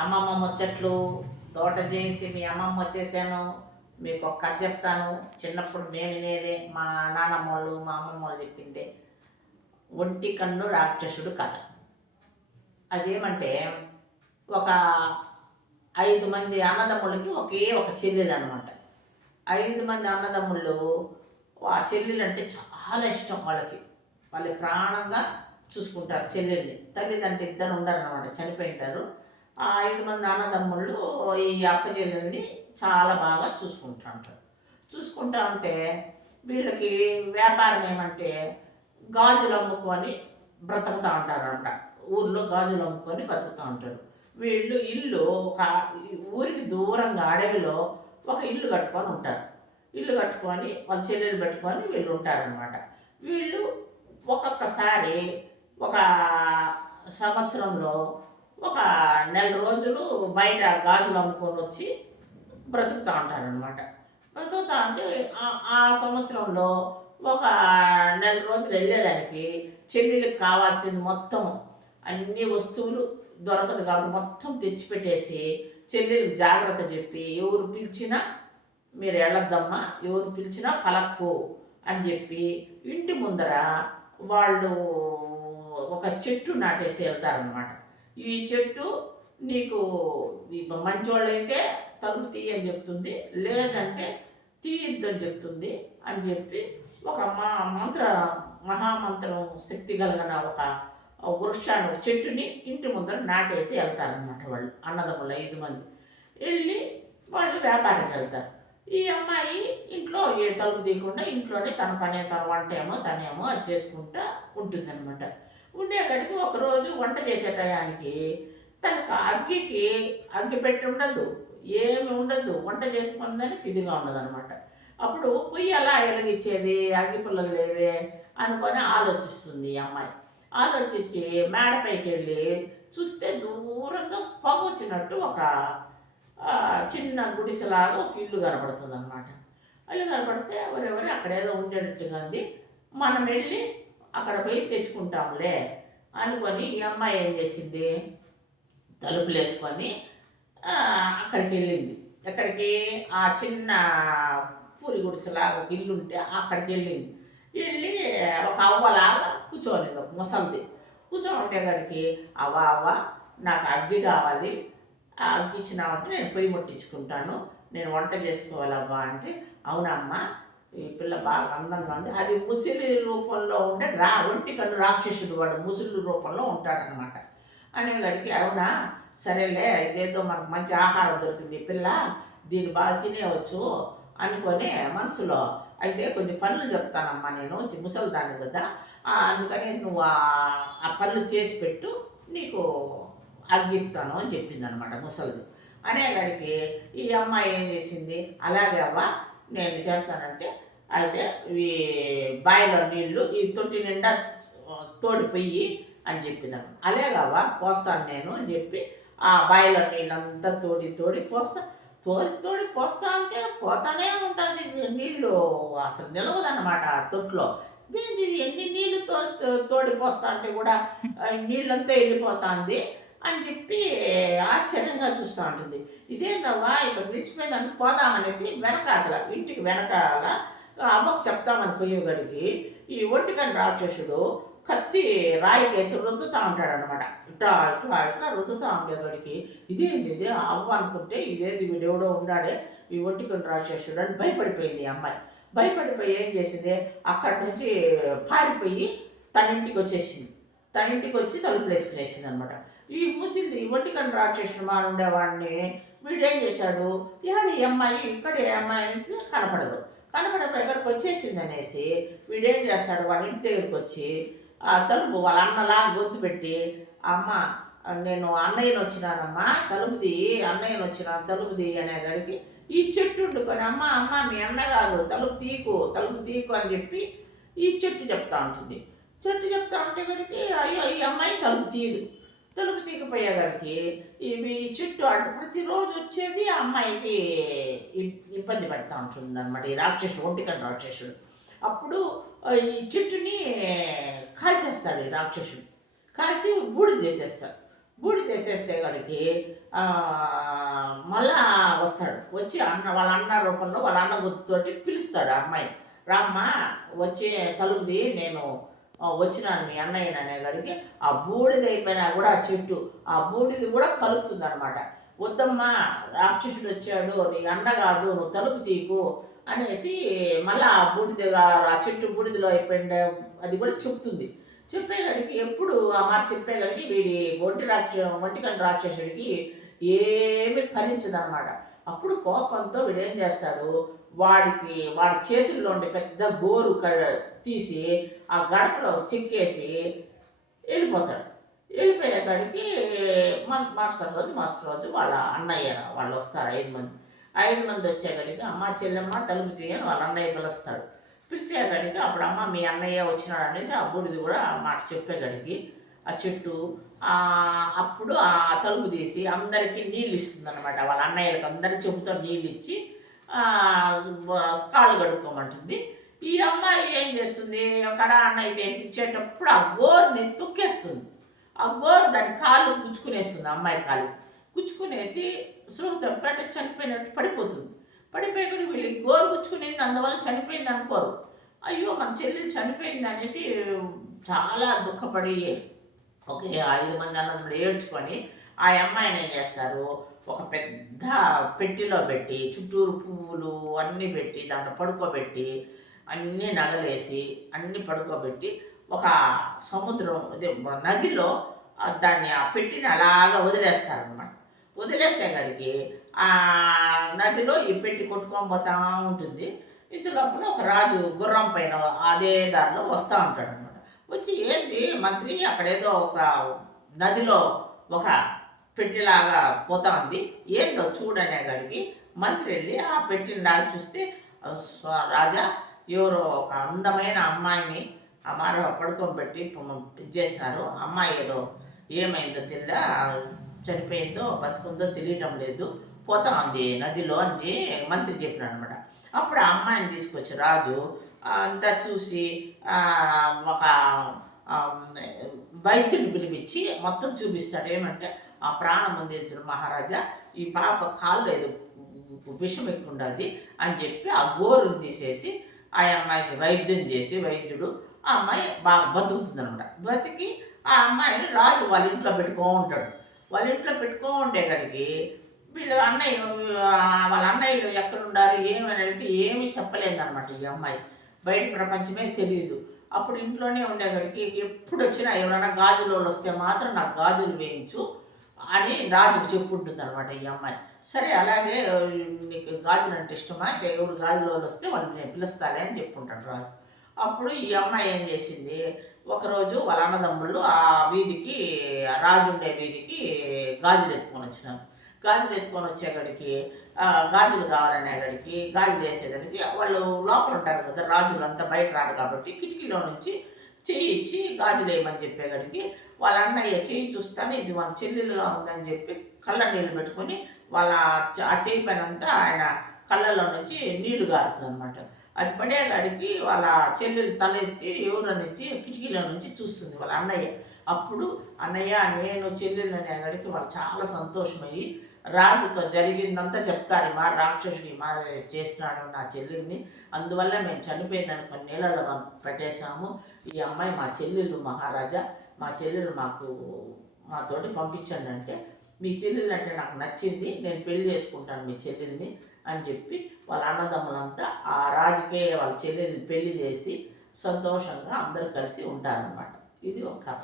అమ్మమ్మ ముచ్చట్లు, తోట జయంతి మీ అమ్మమ్మ వచ్చేసాను. మీకు ఒక కథ చెప్తాను. చిన్నప్పుడు మేము వినేదే మా నానమ్మోళ్ళు, మా అమ్మమ్మోళ్ళు చెప్పిందే. ఒంటి కన్ను రాక్షసుడు కథ. అదేమంటే ఒక 5 మంది అన్నదమ్ములకి ఒకే ఒక చెల్లెలు అనమాట. 5 మంది అన్నదమ్ముళ్ళు ఆ చెల్లెలంటే చాలా ఇష్టం వాళ్ళకి. వాళ్ళు ప్రాణంగా చూసుకుంటారు చెల్లెల్ని. తల్లిదండ్రులు ఇద్దరు ఉండరనమాట, చనిపోయింటారు. ఆ 5 మంది అన్నదమ్ముళ్ళు ఈ అక్క చెల్లెల్ని చాలా బాగా చూసుకుంటా ఉంటారు. చూసుకుంటా ఉంటే వీళ్ళకి వ్యాపారం ఏమంటే గాజులు అమ్ముకొని బ్రతుకుతూ ఉంటారనమాట. ఊర్లో గాజులు అమ్ముకొని బతుకుతూ ఉంటారు. వీళ్ళు ఇల్లు ఒక ఊరికి దూరంగా అడవిలో ఒక ఇల్లు కట్టుకొని ఉంటారు. ఇల్లు కట్టుకొని వాళ్ళ చెల్లెలు పెట్టుకొని వీళ్ళు ఉంటారనమాట. వీళ్ళు ఒక్కొక్కసారి ఒక సంవత్సరంలో ఒక నెల రోజులు బయట గాజులు అమ్ముకొని వచ్చి బ్రతుకుతూ ఉంటారనమాట. బ్రతుకుతూ ఉంటే ఆ సంవత్సరంలో ఒక నెల రోజులు వెళ్ళేదానికి చెల్లెళ్ళకి కావాల్సింది మొత్తం అన్ని వస్తువులు దొరకదు కాబట్టి మొత్తం తెచ్చిపెట్టేసి చెల్లెళ్ళకి జాగ్రత్త చెప్పి ఎవరు పిలిచినా మీరు వెళ్ళొద్దమ్మా, ఎవరు పిలిచినా పలక్కు అని చెప్పి ఇంటి ముందర వాళ్ళు ఒక చెట్టు నాటేసి వెళ్తారనమాట. ఈ చెట్టు నీకు మంచోళ్ళైతే తలుపు తీయని చెప్తుంది, లేదంటే తీయద్దని చెప్తుంది అని చెప్పి ఒక మహామంత్రం శక్తి కలిగిన ఒక వృక్షాన్ని, ఒక చెట్టుని ఇంటి ముందర నాటేసి వెళ్తారనమాట. వాళ్ళు అన్నదమ్ములు 5 మంది వెళ్ళి వాళ్ళు వ్యాపారానికి వెళ్తారు. ఈ అమ్మాయి ఇంట్లో ఏ తలుపు తీయకుండా ఇంట్లోనే తన పనే, తన వంట ఏమో తనేమో అది చేసుకుంటూ ఉంటుందన్నమాట. ఉండేకాడికి ఒకరోజు వంట చేసే టయానికి తనకు అగ్గి పెట్టి ఉండదు, ఏమి ఉండదు, వంట చేసుకున్నదానికి ఇదిగా ఉండదన్నమాట. అప్పుడు పొయ్యి ఎలా వెలిగించేది, అగ్గి పుల్లలు లేవే అనుకొని ఆలోచిస్తుంది ఈ అమ్మాయి. ఆలోచించి మేడపైకి వెళ్ళి చూస్తే దూరంగా పొగ వచ్చినట్టు ఒక చిన్న గుడిసెలాగా ఒక ఇల్లు కనపడుతుంది అనమాట. ఇల్లు కనపడితే ఎవరెవరు అక్కడేదో ఉండేటట్టుగా ఉంది, మనం వెళ్ళి అక్కడ పోయి తెచ్చుకుంటాంలే అనుకొని ఈ అమ్మాయి ఏం చేసింది, తలుపులు వేసుకొని అక్కడికి వెళ్ళింది. ఎక్కడికి? ఆ చిన్న పూరి గుడిసెలాగా ఒక ఇల్లు ఉంటే అక్కడికి వెళ్ళింది. వెళ్ళి ఒక అవ్వలాగా కూర్చోలేదు, ఒక ముసలిది కూర్చొని ఉండేకాడికి, అవ్వ అవ్వ నాకు అగ్గి కావాలి, ఆ అగ్గి ఇచ్చినామంటే నేను పొయ్యి ముట్టించుకుంటాను, నేను వంట చేసుకోవాలవ్వా అంటే, అవునమ్మా ఈ పిల్ల బాగా అందంగా ఉంది. అది ముసిలి రూపంలో ఉండే ఒంటి కన్ను రాక్షసుడు, వాడు ముసిలి రూపంలో ఉంటాడనమాట. అనేవాడికి అవునా సరేలే, ఇదేదో మనకు మంచి ఆహారం దొరికింది, పిల్ల దీన్ని బాగా తినేవచ్చు అనుకొని మనసులో, అయితే కొంచెం పనులు చెప్తానమ్మా, నేను ముసలిదాన్ని కదా, అందుకనేసి నువ్వు ఆ పనులు చేసి పెట్టు, నీకు అగ్గిస్తాను అని చెప్పింది అనమాట ముసలిది. అనేవాడికి ఈ అమ్మాయి ఏం చేసింది, అలాగే అవ్వ నేను చేస్తానంటే, అయితే ఈ బాయిలో నీళ్ళు ఈ తొట్టి నిండా తోడిపోయి అని చెప్పిందమ్మ. అలాగవ్వ పోస్తాను నేను అని చెప్పి ఆ బాయిలో నీళ్ళంతా తోడి తోడి పోస్తా ఉంటే పోతానే ఉంటుంది నీళ్ళు, అసలు నిలవదన్నమాట తొట్లో. ఇది ఎన్ని నీళ్ళు తోడి పోస్తా అంటే కూడా నీళ్ళంతా వెళ్ళిపోతుంది అని చెప్పి ఆశ్చర్యంగా చూస్తూ ఉంటుంది. ఇదేందవ్వా ఇక్కడ నిలిచిపోయిందని పోదామనేసి వెనకాతల, ఇంటికి వెనకాల అమ్మకు చెప్తామని పోయేవాడికి ఈ ఒంటికని రాక్షసుడు కత్తి రాయి వేసి రుద్దుతూ ఉంటాడనమాట. ఇట్లా ఇట్లా ఇట్లా రుద్దుతూ ఉండేవాడికి ఇదేంది ఇదే అవ్వ అనుకుంటే, ఇదేంది వీడెవడో ఉన్నాడే ఈ ఒంటికని రాక్షసుడు అని భయపడిపోయింది ఈ అమ్మాయి. భయపడిపోయి ఏం చేసింది, అక్కడి నుంచి పారిపోయి తన ఇంటికి వచ్చేసింది. తన ఇంటికి వచ్చి తలుపులు వేసుకునేసింది అనమాట. ఈ ముసింది ఈ ఒంటికని రాక్షసుడు మాను ఉండేవాడిని వీడేం చేశాడు, ఈ అమ్మాయి ఇక్కడ ఏ అమ్మాయి అనేది కనపడపోయి ఎక్కడికి వచ్చేసింది అనేసి వీడేం చేస్తాడు, వాళ్ళ ఇంటి దగ్గరికి వచ్చి ఆ తలుపు వాళ్ళ అన్నలా గొంతు పెట్టి, అమ్మ నేను అన్నయ్యను వచ్చినానమ్మా తలుపు తీయి, అన్నయ్యను వచ్చినాను తలుపు తీయి అనేగాడికి ఈ చెట్టు వండుకొని, అమ్మ అమ్మ మీ అన్న కాదు తలుపు తీకు అని చెప్పి ఈ చెట్టు చెప్తా ఉంటుంది. చెట్టు చెప్తా ఉంటే కనుక అయ్యో ఈ అమ్మాయి తలుపు తీకపోయేగాడికి ఇవి చెట్టు అటు ప్రతిరోజు వచ్చేది ఆ అమ్మాయికి ఇబ్బంది పెడతా ఉంటుంది అనమాట ఈ రాక్షసుడు, ఒంటికని రాక్షసుడు. అప్పుడు ఈ చెట్టుని కాల్చేస్తాడు ఈ రాక్షసుడు, కాల్చి బూడిద చేసేస్తాడు. బూడి చేసేస్తే కాడికి మళ్ళా వస్తాడు. వచ్చి వాళ్ళ అన్న రూపంలో వాళ్ళ అన్న గుర్తుతోటి పిలుస్తాడు ఆ అమ్మాయి. రామ్మ వచ్చి తలుపుది, నేను వచ్చినాను మీ అన్నయ్యని అనేగాడికి ఆ బూడిద అయిపోయినా కూడా ఆ చెట్టు ఆ బూడిది కూడా కలుపుతుంది అనమాట. వద్దమ్మా, రాక్షసుడు వచ్చాడు, నీ అన్న కాదు, నువ్వు తలుపు తీకు అనేసి మళ్ళీ ఆ బూడిదగా ఆ చెట్టు బూడిదలో అయిపోయిన అది కూడా చెప్తుంది. చెప్పేగడికి ఎప్పుడు ఆ మాట చెప్పేగడికి వీడి ఒంటికంటి రాక్షసుడికి ఏమి ఫలించదనమాట. అప్పుడు కోపంతో వీడు ఏం చేస్తాడు, వాడి చేతుల్లో ఉండే పెద్ద గోరు తీసి ఆ గడపలో చెక్కేసి వెళ్ళిపోతాడు. వెళ్ళిపోయేకాడికి మరుసటి రోజు వాళ్ళ అన్నయ్య వాళ్ళు వస్తారు 5 మంది వచ్చేకాడికి అమ్మ చెల్లెమ్మ తలుపు తీయని వాళ్ళ అన్నయ్య పిలుస్తాడు. పిలిచేకాడికి అప్పుడు అమ్మ మీ అన్నయ్య వచ్చినాడు అనేసి ఆ బూడిది కూడా ఆ మాట చెప్పేకాడికి ఆ చెట్టు అప్పుడు ఆ తలుపు తీసి అందరికీ నీళ్ళు ఇస్తుంది అనమాట. వాళ్ళ అన్నయ్యలకు అందరి చెబుతో నీళ్ళు ఇచ్చి కాళ్ళు కడుక్కోమంటుంది. ఈ అమ్మాయి ఏం చేస్తుంది, కడా అన్నయ్య ఇచ్చేటప్పుడు ఆ గోరుని తొక్కేస్తుంది. ఆ గోరు దాని కాళ్ళు గుచ్చుకునేస్తుంది. అమ్మాయి కాళ్ళు గుచ్చుకునేసి స్పృహ అంటే చనిపోయినట్టు పడిపోతుంది. పడిపోయి వీళ్ళకి గోరు గుచ్చుకునేది అందువల్ల చనిపోయింది అనుకోరు. అయ్యో మన చెల్లెలు చనిపోయింది అనేసి చాలా దుఃఖపడి ఒకే 5 మంది అన్నదమ్ములు ఏడ్చుకొని ఆ అమ్మాయిని ఏం చేస్తారు, ఒక పెద్ద పెట్టెలో పెట్టి చుట్టూరు పువ్వులు అన్నీ పెట్టి దాంట్లో పడుకోబెట్టి అన్నీ నగలేసి అన్నీ పడుకోబెట్టి ఒక సముద్రం అదే నదిలో దాన్ని ఆ పెట్టిని అలాగా వదిలేస్తారనమాట. వదిలేసేకాడికి ఆ నదిలో ఈ పెట్టి కొట్టుకొని పోతూ ఉంటుంది. ఇంతలోపల ఒక రాజు గుర్రం పైన అదే దారిలో వస్తూ ఉంటాడు అనమాట. వచ్చి ఏంది మంత్రి, అక్కడేదో ఒక నదిలో ఒక పెట్టిలాగా పోతా ఉంది, ఏందో చూడనే గడికి మంత్రి వెళ్ళి ఆ పెట్టిన రాజు చూస్తే రాజా ఎవరో ఒక అందమైన అమ్మాయిని అమ్మారో పడుకోబెట్టి చేసినారు. అమ్మాయి ఏదో ఏమైందో తెలియదా, చనిపోయిందో బతుకుందో తెలియటం లేదు, పోతా ఉంది నదిలో అని మంత్రి చెప్పినాడు అనమాట. అప్పుడు ఆ అమ్మాయిని తీసుకొచ్చి రాజు అంతా చూసి ఒక వైద్యుని పిలిపించి మొత్తం చూపిస్తాడు. ఏమంటే ఆ ప్రాణం ఉంది మహారాజా, ఈ పాప కాళ్ళు ఏదో విషం ఎక్కువ ఉండదు అని చెప్పి ఆ గోరుని తీసేసి ఆ అమ్మాయికి వైద్యం చేసి వైద్యుడు ఆ అమ్మాయి బాగా బతుకుతుంది అనమాట. బతికి ఆ అమ్మాయిని రాజు వాళ్ళ ఇంట్లో పెట్టుకో ఉంటాడు. వాళ్ళ ఇంట్లో పెట్టుకో ఉండేకాడికి వీళ్ళు వాళ్ళ అన్నయ్యలు ఎక్కడుండారు ఏమని అడిగితే ఏమీ చెప్పలేదన్నమాట. ఈ అమ్మాయి బయట ప్రపంచమే తెలియదు. అప్పుడు ఇంట్లోనే ఉండేకాడికి ఎప్పుడు వచ్చినా ఎవరైనా గాజులు వస్తే మాత్రం నాకు గాజులు వేయించు అని రాజుకు చెప్పుంటుంది అనమాట ఈ అమ్మాయి. సరే అలాగే నీకు గాజులు అంటే ఇష్టమా, ఎవరు గాజులు వస్తే వాళ్ళు నేను పిలుస్తాలే అని చెప్పుంటాడు రాజు. అప్పుడు ఈ అమ్మాయి ఏం చేసింది, ఒకరోజు వాళ్ళ అన్నదమ్ముళ్ళు ఆ వీధికి రాజు ఉండే వీధికి గాజులు ఎత్తుకొని వచ్చినారు. గాజులు ఎత్తుకొని వచ్చేగడికి గాజులు కావాలనేగడికి గాజులు వేసేదానికి వాళ్ళు లోపల ఉంటారు కదా, రాజులు అంతా బయట రారు కాబట్టి కిటికీలో నుంచి చెయ్యి ఇచ్చి గాజులు వేయమని చెప్పేగడికి వాళ్ళ అన్నయ్య చెయ్యి చూస్తానే ఇది వాళ్ళ చెల్లెలుగా ఉందని చెప్పి కళ్ళ నీళ్ళు పెట్టుకొని వాళ్ళ ఆ చెయ్యి పైన అంతా ఆయన కళ్ళల్లో నుంచి నీళ్లు గారుతుంది అనమాట. అది పడేగాడికి వాళ్ళ చెల్లెలు తలెత్తి ఎవరనిచ్చి కిటికీలో నుంచి చూస్తుంది వాళ్ళ అన్నయ్య. అప్పుడు అన్నయ్య నేను చెల్లెలు అనేగాడికి వాళ్ళు చాలా సంతోషమయ్యి రాజుతో జరిగిందంతా చెప్తారు. మా రాక్షసుడి మా చేసినాడు నా చెల్లెల్ని, అందువల్ల మేము చనిపోయిందని కొన్ని నీళ్ళలో పెట్టేశాము. ఈ అమ్మాయి మా చెల్లెలు మహారాజా, మా చెల్లెలు మాతోటి పంపించండి అంటే, మీ చెల్లెలు అంటే నాకు నచ్చింది, నేను పెళ్లి చేసుకుంటాను మీ చెల్లెల్ని అని చెప్పి వాళ్ళ అన్నదమ్ములంతా ఆ రాజుకే వాళ్ళ చెల్లెల్ని పెళ్లి చేసి సంతోషంగా అందరూ కలిసి ఉంటారనమాట. ఇది ఒక కథ.